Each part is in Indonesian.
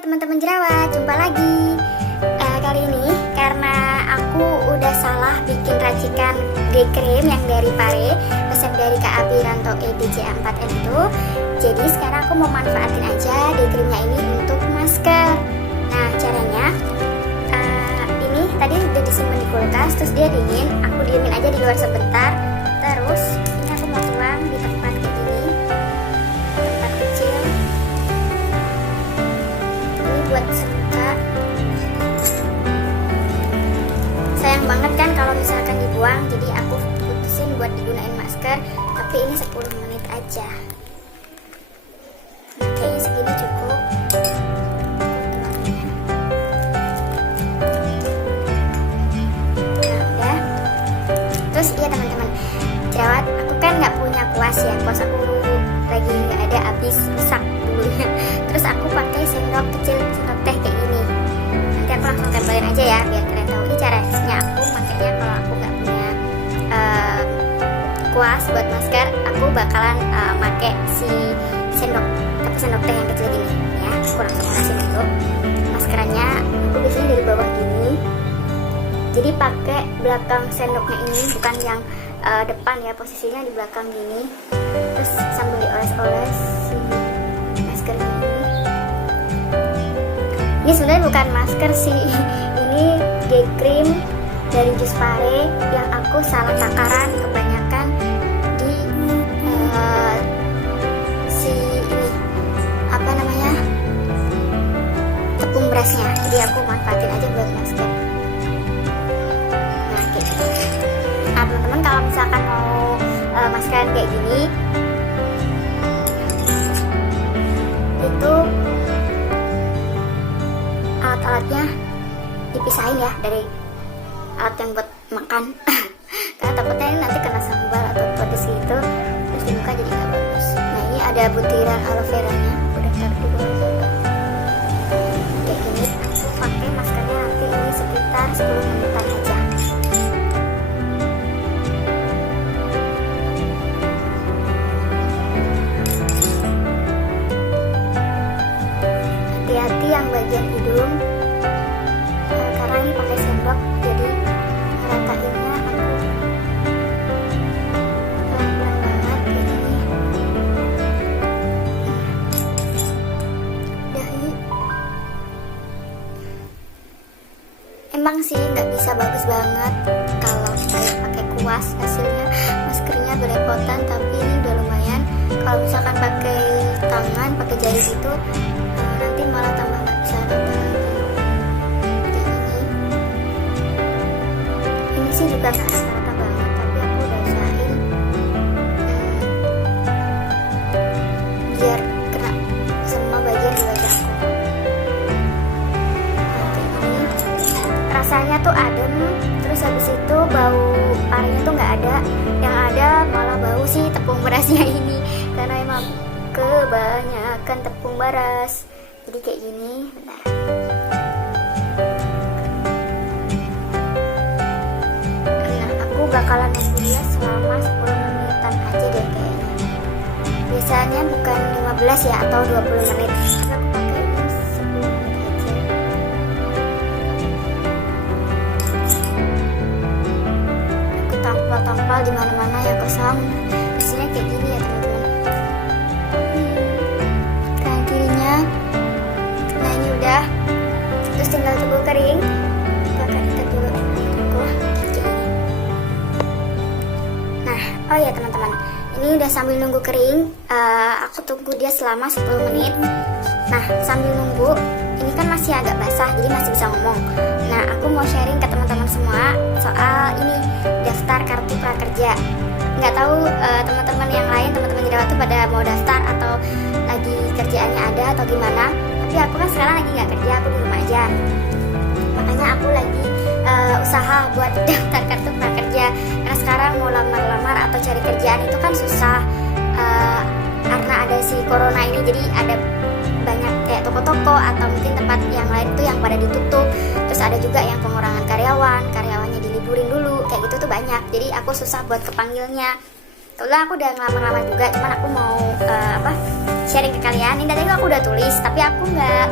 teman-teman jerawat, jumpa lagi. Kali ini karena aku udah salah bikin racikan day cream yang dari Pare, pesan dari Kak Abiranto EDC4N itu. Jadi sekarang aku mau manfaatin aja day creamnya ini untuk masker. Nah caranya, ini tadi udah disimpan di kulkas, terus dia dingin. Aku diemin aja di luar sebentar. Terus ini aku mau tuang di tempat kayak gini, tempat kecil. Ini buat semuka. Sayang banget kan kalau misalkan dibuang, jadi aku putusin buat digunain masker. Tapi ini 10 menit aja. Nah, kayaknya segini cukup. Nah udah. Terus iya teman-teman jerawat, aku kan nggak punya kuas ya, kuas aku lagi nggak ada, habis rusak dulunya. Terus aku pakai sendok kecil, sendok teh kayak gini. Nanti aku langsung tempelin aja ya biar kalian tahu. Ini caranya aku makanya kalau aku nggak punya kuas buat masker, aku bakalan pakai si sendok, tapi sendok teh yang kecil gini ya. Aku langsung kasih dulu maskerannya. Aku biasanya dari bawah gini, jadi pakai belakang sendoknya ini, bukan yang depan ya, posisinya di belakang gini. Terus sambil dioles-oles si maskernya ini. Ini sebenarnya bukan masker sih, ini day cream dari Jus Pare yang aku salah takaran kebanyakan di si ini apa namanya, tepung berasnya. Jadi aku manfaatin aja buat masker. Nah kayak gitu. Nah teman-teman kalau misalkan mau masker kayak gini, itu alat-alatnya dipisahin ya dari alat yang buat makan. Karena takutnya ini nanti kena sambal atau pedes gitu, terus di muka jadi gak bagus. Nah ini ada butiran aloe vera nya, udah taruh di bawah. Kayak gini, aku pakai maskernya nanti ini sekitar 10 menitan aja. Hati-hati yang bagian hidung, karena ini pakai sendok, jadi meratainnya aku pelan-pelan banget kayak gini. Dahi emang sih nggak bisa bagus banget kalau saya pakai kuas, hasilnya maskernya belepotan, tapi ini udah lumayan. Kalau misalkan pakai tangan, pakai jari gitu, nanti malah tambah nggak bisa rata lagi. Kayak gini. Ini sih juga nggak rata banget, tapi aku udah usahain biar kena semua bagian di wajahku. Nah, kayak gini. Rasanya tuh adem, terus habis itu bau parenya tuh nggak ada. Yang ada malah bau si tepung berasnya ini, karena emang kebanyakan tepung beras. Jadi kayak gini. Bentar. Nah aku bakalan nunggu dia selama 10 menitan aja deh kayaknya. Biasanya bukan 15 ya, atau 20 menit. Terus aku pakai ini 10 menit aja. Aku tampal-tampal di mana-mana yang kosong. Hasilnya kayak gini ya teman-teman. Kanan kirinya. Nah ini udah, terus tinggal tunggu kering. Kakak ikat dulu aku kayak gini. Nah oh ya teman-teman, ini udah sambil nunggu kering. Aku tunggu dia selama 10 menit. Nah sambil nunggu, ini kan masih agak basah, jadi masih bisa ngomong. Nah aku mau sharing ke teman-teman semua soal ini, daftar kartu prakerja. Nggak tahu teman-teman yang lain, teman-teman jerawat tuh pada mau daftar atau lagi kerjaannya ada atau gimana. Tapi aku kan sekarang lagi nggak kerja, aku di rumah aja. Makanya aku lagi usaha buat daftar kartu prakerja. Karena sekarang mau lamar-lamar atau cari kerjaan itu kan susah, karena ada si corona ini. Jadi ada banyak kayak toko-toko atau mungkin tempat yang lain tuh yang pada ditutup. Terus ada juga yang pengurangan karyawan, karyawannya diliburin dulu, kayak gitu tuh banyak. Jadi aku susah buat kepanggilnya. Kebetulan aku udah ngelamar-lamar juga, cuman aku mau sharing ke kalian. Ini tadi aku udah tulis, tapi aku nggak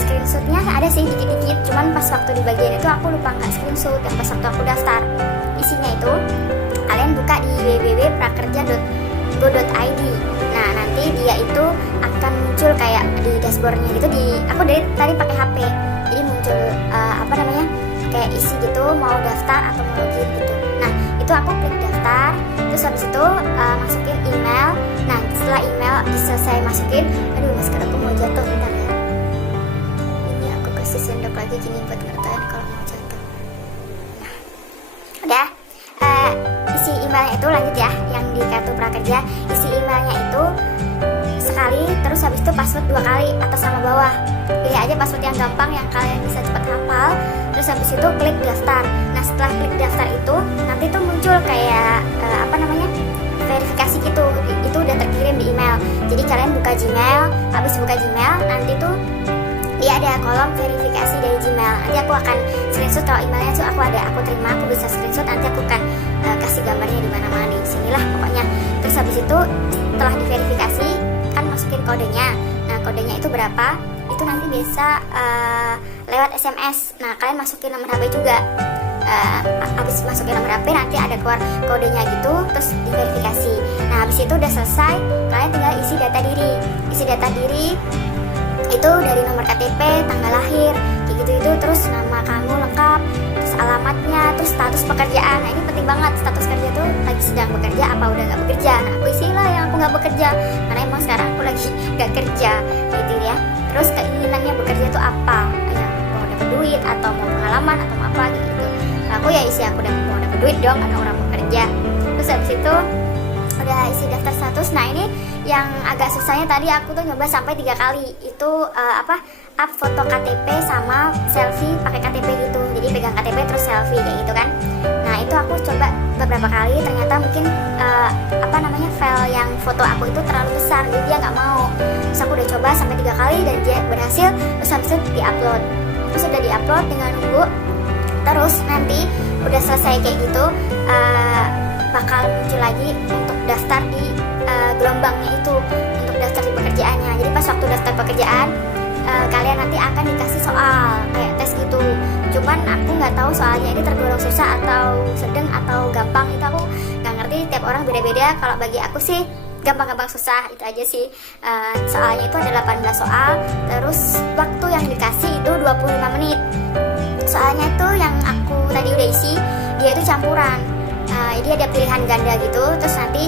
screenshotnya ada sih dikit-dikit. Cuman pas waktu di bagian itu aku lupa nggak screenshot. Yang pas waktu aku daftar, isinya itu kalian buka di www.prakerja.go.id. Nah nanti dia itu akan muncul kayak di dashboardnya gitu. Aku dari tadi pakai HP, jadi muncul kayak isi gitu, mau daftar atau mau login gitu. Nah itu aku klik daftar, terus habis itu masukin email. Nah setelah email selesai masukin, aduh masker aku mau jatuh, bentar ya. Ini aku kasih sendok lagi gini buat ngertain kalau mau jatuh. Nah udah, isi emailnya itu lanjut ya, yang di kartu prakerja. Isi emailnya itu sekali, terus habis itu password 2 kali atas sama bawah. Pilih aja password yang gampang yang kalian bisa cepat hafal. Terus habis itu klik daftar. Nah setelah klik daftar itu nanti tuh muncul kayak verifikasi gitu. Itu udah terkirim di email. Jadi kalian buka Gmail, habis buka Gmail nanti tuh dia ada kolom verifikasi dari Gmail. Nanti aku akan screenshot kalau emailnya tuh aku terima, aku bisa screenshot. Nanti aku akan kasih gambarnya di mana-mana di sinilah pokoknya. Terus habis itu setelah diverifikasi kan masukin kodenya. Nah kodenya itu berapa? Itu nanti bisa lewat SMS. Nah kalian masukin nomor HP juga. Habis masukin nomor HP nanti ada keluar kodenya gitu, terus diverifikasi. Nah habis itu udah selesai, kalian tinggal isi data diri. Isi data diri itu dari nomor KTP, tanggal lahir, kayak gitu-gitu, terus nama kamu lengkap, terus alamatnya, terus status pekerjaan. Nah ini penting banget, status kerja tuh lagi sedang bekerja apa udah nggak bekerja. Nah aku isilah yang aku nggak bekerja, karena emang sekarang aku lagi nggak kerja gitu ya. Terus keinginannya bekerja tuh apa? Mau dapat duit atau mau pengalaman atau mau apa gitu. Nah, aku ya isi aku mau dapat duit dong karena orang bekerja. Terus habis itu udah isi daftar status. Nah ini yang agak susahnya tadi aku tuh nyoba sampai 3 kali. Itu up foto KTP sama selfie pakai KTP gitu. Jadi pegang KTP terus selfie kayak gitu kan. Nah itu aku coba beberapa kali, ternyata mungkin file yang foto aku itu terlalu besar, jadi dia nggak mau. Terus aku udah coba sampai 3 kali dan dia berhasil. Terus habis itu diupload. Terus udah diupload, tinggal nunggu. Terus nanti udah selesai kayak gitu, bakal muncul lagi untuk daftar di gelombangnya itu, untuk daftar di pekerjaannya. Jadi pas waktu daftar pekerjaan, kalian nanti akan dikasih soal kayak tes gitu. Cuman aku nggak tahu soalnya ini tergolong susah atau sedang atau gampang, itu aku nggak ngerti, tiap orang beda-beda. Kalau bagi aku sih gampang-gampang susah itu aja sih. Soalnya itu ada 18 soal, terus waktu yang dikasih itu 25 menit. Soalnya itu yang aku tadi udah isi, dia itu campuran. Jadi ada pilihan ganda gitu. Terus nanti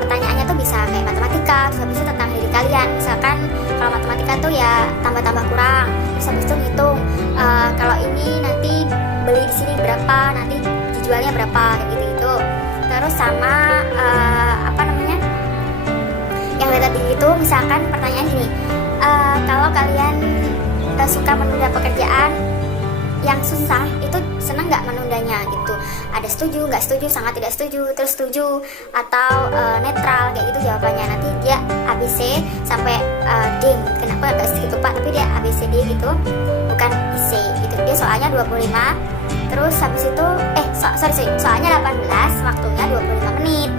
pertanyaannya tuh bisa kayak matematika, terus habis itu tentang diri kalian. Misalkan kalau matematika tuh ya tambah-tambah kurang, terus habis itu ngitung kalau ini nanti beli di sini berapa, nanti dijualnya berapa, kayak gitu-gitu. Terus sama yang tadi itu, misalkan pertanyaan gini, kalau kalian suka menunda pekerjaan yang susah, itu senang nggak menundanya gitu. Ada setuju, nggak setuju, sangat tidak setuju, terus setuju atau netral kayak gitu jawabannya. Nanti dia ABC sampai D, kenapa agak sedikit lupa, tapi dia ABCD gitu, bukan IC gitu. Dia soalnya 25, terus habis itu soalnya 18, waktunya 25 menit.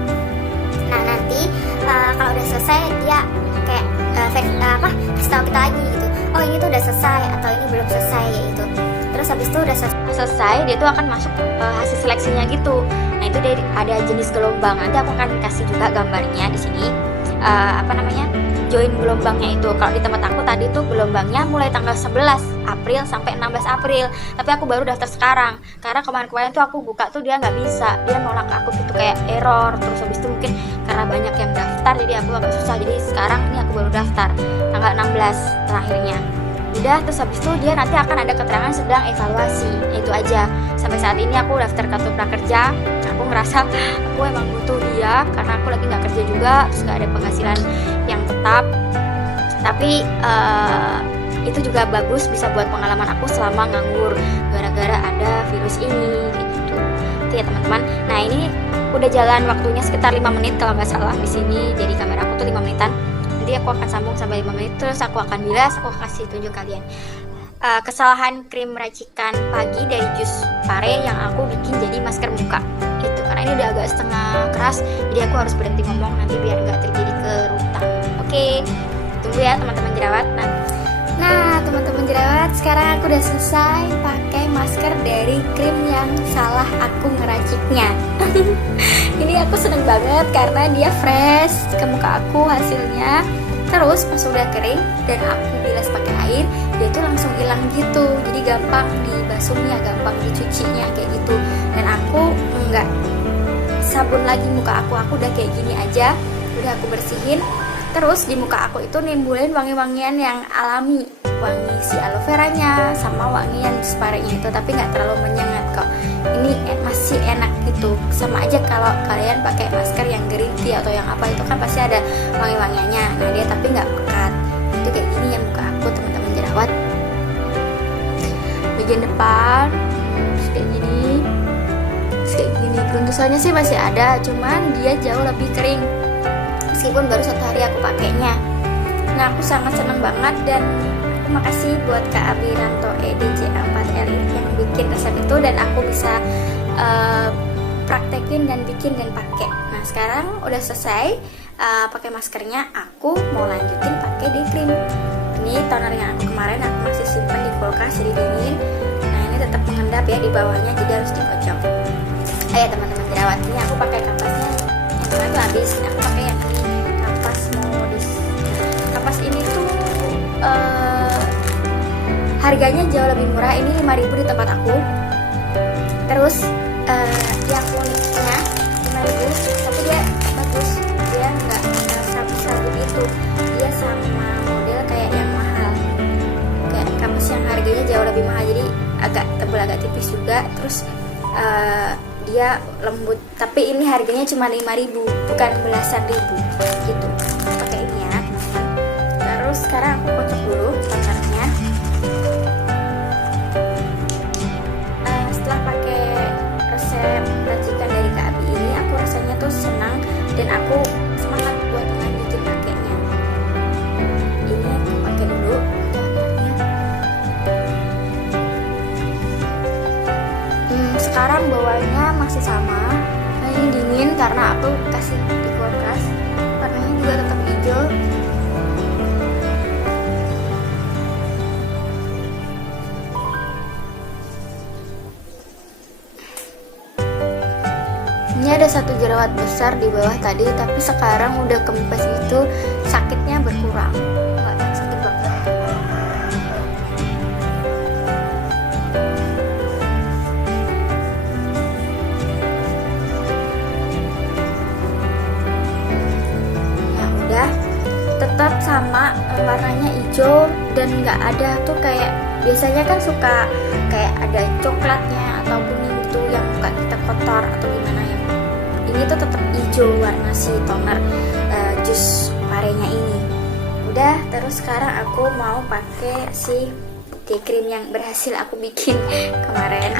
Nah nanti kalau udah selesai dia kayak kasih tahu kita lagi gitu, oh ini tuh udah selesai atau ini belum selesai gitu. Terus habis itu udah selesai, dia tuh akan masuk hasil seleksinya gitu. Nah itu dia ada jenis gelombang. Nanti aku akan kasih juga gambarnya di sini. Join gelombangnya itu. Kalau di tempat aku tadi tuh gelombangnya mulai tanggal 11 April sampai 16 April. Tapi aku baru daftar sekarang. Karena kemarin-kemarin tuh aku buka tuh dia nggak bisa. Dia nolak aku gitu kayak error. Terus habis itu mungkin karena banyak yang daftar jadi aku agak susah. Jadi sekarang ini aku baru daftar tanggal 16 terakhirnya. Udah, terus habis itu dia nanti akan ada keterangan sedang evaluasi. Itu aja. Sampai saat ini aku daftar kartu prakerja. Aku ngerasa aku emang butuh dia karena aku lagi nggak kerja juga, terus nggak ada penghasilan yang tetap. Tapi itu juga bagus, bisa buat pengalaman aku selama nganggur gara-gara ada virus ini gitu. Itu ya teman-teman. Nah ini udah jalan waktunya sekitar 5 menit kalau nggak salah di sini. Jadi kamera aku tuh 5 menitan. Nanti aku akan sambung sampai 5 menit, terus aku akan bilas, aku kasih tunjuk kalian kesalahan krim racikan pagi dari jus pare yang aku bikin jadi masker muka itu, karena ini udah agak setengah keras, jadi aku harus berhenti ngomong nanti biar nggak terjadi kerutan. Oke, tunggu ya teman-teman jerawat. Nah teman-teman jerawat, sekarang aku udah selesai pakai masker dari krim yang salah aku ngeraciknya. Ini aku seneng banget karena dia fresh ke muka aku hasilnya. Terus pas udah kering dan aku bilas pakai air, dia tuh langsung hilang gitu. Jadi gampang dibasuhnya, gampang dicucinya kayak gitu. Dan aku nggak sabun lagi muka aku udah kayak gini aja, udah aku bersihin. Terus di muka aku itu nimbulin wangi-wangian yang alami, wangi si aloe veranya sama wangi yang sparenya itu, tapi nggak terlalu menyengat kok. Ini masih enak gitu. Sama aja kalau kalian pakai masker yang green tea atau yang apa, itu kan pasti ada wangi-wangiannya. Nah dia tapi nggak pekat. Itu kayak gini ya muka aku teman-teman jerawat. Bagian depan kayak gini, kayak gini. Beruntusannya sih masih ada, cuman dia jauh lebih kering meskipun baru 1 hari aku pakainya. Nah aku sangat senang banget dan aku makasih buat Kak Abiranto EDJ4L yang bikin resep itu dan aku bisa praktekin dan bikin dan pakai. Nah sekarang udah selesai pakai maskernya, aku mau lanjutin pakai day cream. Ini toner yang aku kemarin aku masih simpan di kulkas jadi dingin. Nah ini tetap mengendap ya di bawahnya, jadi harus dikocok. Ayo teman-teman jerawat, ini aku pakai kapasnya yang kemarin tuh habis. Aku pakai yang ini, kapas modis. Kapas ini tuh harganya jauh lebih murah, ini 5.000 di tempat aku. Terus yang uniknya 5.000, tapi dia bagus, dia nggak sabut-sabut itu, dia sama model kayak yang mahal, kayak kapas yang harganya jauh lebih mahal, jadi agak tebal agak tipis juga. Terus dia lembut, tapi ini harganya cuma 5.000, bukan belasan ribu gitu. Pakai ini ya teman-teman. Terus sekarang aku kocok dulu tonernya. Setelah pakai resep racikan dari Kak Abi ini, aku rasanya tuh senang dan aku semangat buat lanjutin pakainya. Ini aku pakai dulu tonernya. Sekarang bawahnya masih sama. Nah ini dingin karena aku kasih di kulkas. Warnanya juga tetap hijau. Ini ada 1 jerawat besar di bawah tadi, tapi sekarang udah kempes itu sakitnya berkurang. Nggak sakit banget. Nah udah, tetap sama warnanya hijau dan nggak ada tuh kayak biasanya kan suka kayak ada coklatnya atau kuning gitu yang bukan kita kotor atau gimana ya. Ini tuh tetap hijau warna si toner jus parenya ini. Udah, terus sekarang aku mau pakai si day cream yang berhasil aku bikin kemarin.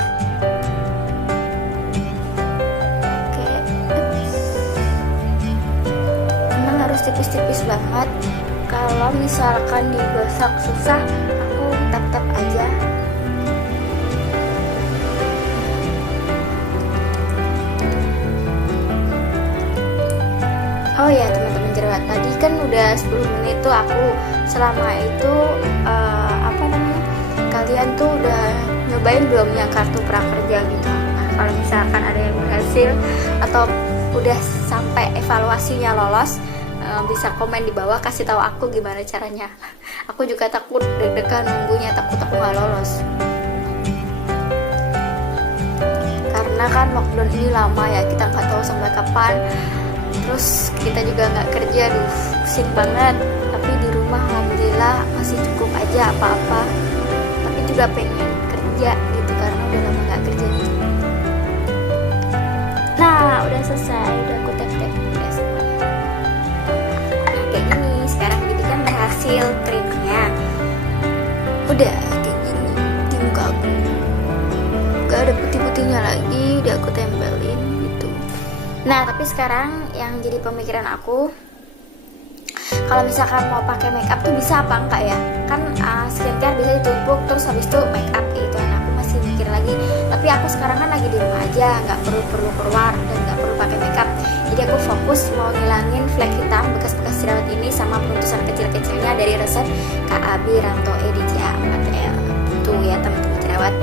Oke, emang harus tipis-tipis banget. Kalau misalkan digosok susah, aku tap-tap aja. Oh ya teman-teman jerawat, tadi kan udah 10 menit tuh aku selama itu kalian tuh udah nyobain belum yang kartu prakerja gitu. Nah kalau misalkan ada yang berhasil atau udah sampai evaluasinya lolos, bisa komen di bawah kasih tahu aku gimana caranya. Aku juga takut deg-degan nunggunya, takut aku nggak lolos. Karena kan lockdown ini lama ya, kita nggak tahu sampai kapan. Terus kita juga nggak kerja, pusing banget. Tapi di rumah alhamdulillah masih cukup aja apa-apa. Tapi juga pengen kerja gitu karena udah lama nggak kerja gitu. Nah udah selesai, udah aku tap-tap udah semuanya. Nah kayak gini sekarang jadi kan berhasil krimnya. Udah kayak gini di muka aku, gak ada putih-putihnya lagi, udah aku tempelin gitu. Nah tapi sekarang yang jadi pemikiran aku, kalau misalkan mau pakai make up tuh bisa apa enggak ya? Kan skincare bisa ditumpuk terus habis itu make up gitu. Nah aku masih mikir lagi. Tapi aku sekarang kan lagi di rumah aja, nggak perlu keluar dan nggak perlu pakai make up. Jadi Jadi aku fokus mau ngilangin flek hitam bekas-bekas jerawat ini sama penuntusan kecil-kecilnya dari resep Kak Abi Ranto Editya 4L. Tuh ya teman-teman jerawat.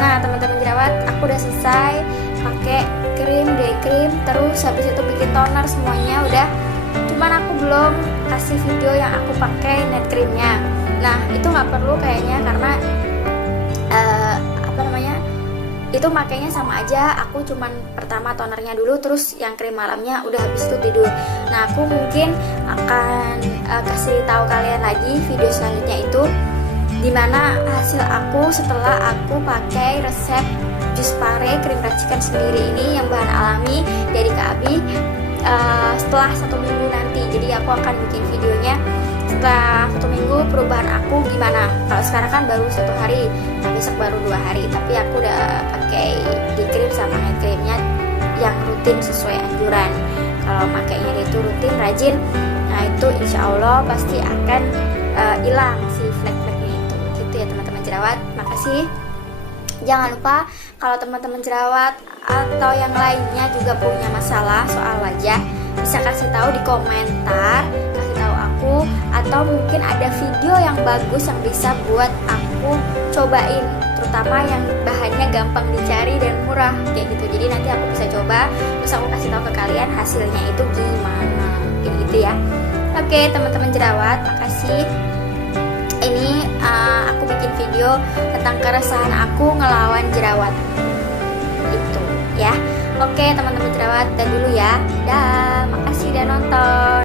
Nah teman-teman jerawat, aku udah selesai pakai krim, day cream, terus habis itu bikin toner semuanya udah. Cuman aku belum kasih video yang aku pakai night creamnya. Nah itu nggak perlu kayaknya karena itu makainya sama aja. Aku cuman pertama tonernya dulu, terus yang krim malamnya udah habis itu tidur. Nah aku mungkin akan kasih tahu kalian lagi video selanjutnya itu dimana hasil aku setelah aku pakai resep jus pare krim racikan sendiri ini yang bahan alami dari Kak Abi setelah 1 minggu nanti. Jadi aku akan bikin videonya setelah 1 minggu perubahan aku gimana. Kalau sekarang kan baru 1 hari, nah besok baru 2 hari, tapi aku udah pakai di krim sama hand creamnya yang rutin sesuai anjuran. Kalau makainya itu rutin rajin, nah itu insya Allah pasti akan hilang si flek-fleknya itu. Gitu ya teman-teman jerawat. Makasih. Jangan lupa kalau teman-teman jerawat atau yang lainnya juga punya masalah soal wajah, bisa kasih tahu di komentar, kasih tahu aku, atau mungkin ada video yang bagus yang bisa buat aku cobain, terutama yang bahannya gampang dicari dan murah kayak gitu. Jadi nanti aku bisa coba, terus aku kasih tahu ke kalian hasilnya itu gimana kayak gitu ya. Oke teman-teman jerawat, makasih. Ini aku bikin video tentang keresahan aku ngelawan jerawat itu ya. Oke teman-teman jerawat, dan dulu ya. Dah, makasih udah nonton.